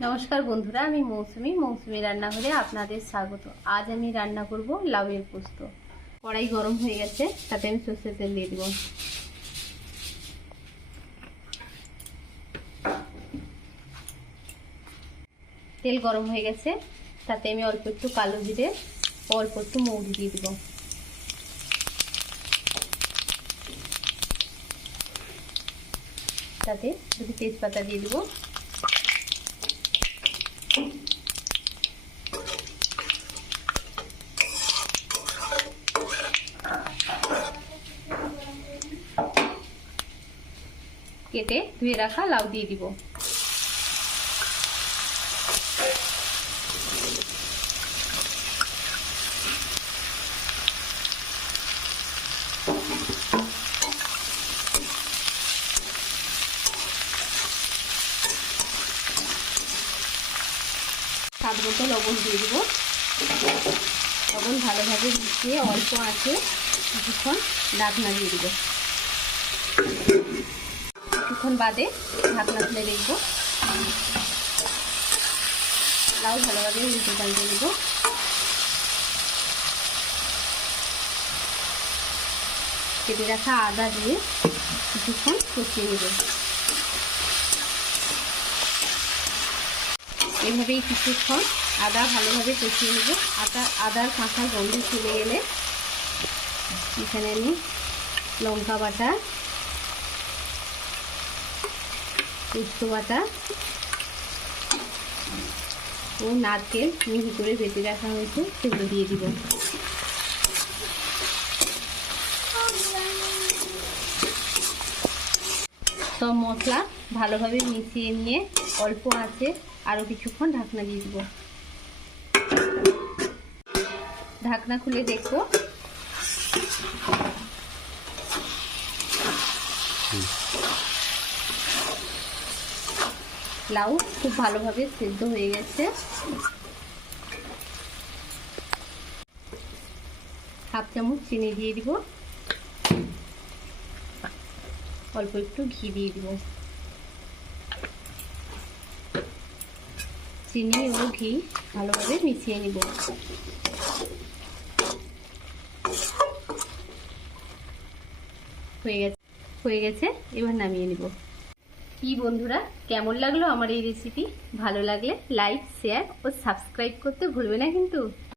नमस्कार बंधुरा आमी मौसुमी मौसुमी रान्नाघरे आपनादेर स्वागत। आज आमी रान्ना करब लाउयेर पोस्त। कड़ाई गरम हो गेछे, ताते आमी सर्षेर तेल दिये देब। तेल गरम हो गेछे, ताते आमी अल्प एकटु कालो जिरे अल्प एकटु मौरी दिये देब। ताते दुटी तेजपाता दिये देब। केटे धुए रखा लाउ दिए দিব। স্বাদ মতো লবণ দিয়ে দিব। লবণ ভালোভাবে মিশিয়ে অল্প আঁচে কিছুক্ষণ ঢাকনা দিয়ে দিব। কিছুক্ষণ বাদে ঢাকনা খুলে দেখব। লাউ ভালোভাবে উল্টে পাল্টে দেব। কেটে রাখা আদা দিয়ে কিছুক্ষণ কষিয়ে নেব। এভাবেই কিছুক্ষণ আদা ভালোভাবে কষিয়ে নেব। আদার কাঁচা গন্ধ চলে গেলে এখানে আমি লঙ্কা বাটা, পোস্ত বাটা ও নারকেল মিহি করে বেটে রাখা হয়েছে সেগুলো দিয়ে দিব। সব মশলা ভালোভাবে মিশিয়ে নিয়ে অল্প আঁচে আরো কিছুক্ষণ ঢাকনা দিয়ে দিব। ঢাকনা খুলে দেখো লাউ খুব ভালোভাবে সিদ্ধ হয়ে গেছে। হাফ চামচ চিনি দিয়ে দিব। অল্প একটু ঘি দিয়ে দিব। চিনি ও ঘি ভালোভাবে মিশিয়ে নিব। হয়ে গেছে, এবার নামিয়ে নিব। কি বন্ধুরা, কেমন লাগলো আমার এই রেসিপি? ভালো লাগলে লাইক, শেয়ার ও সাবস্ক্রাইব করতে ভুলবে না কিন্তু।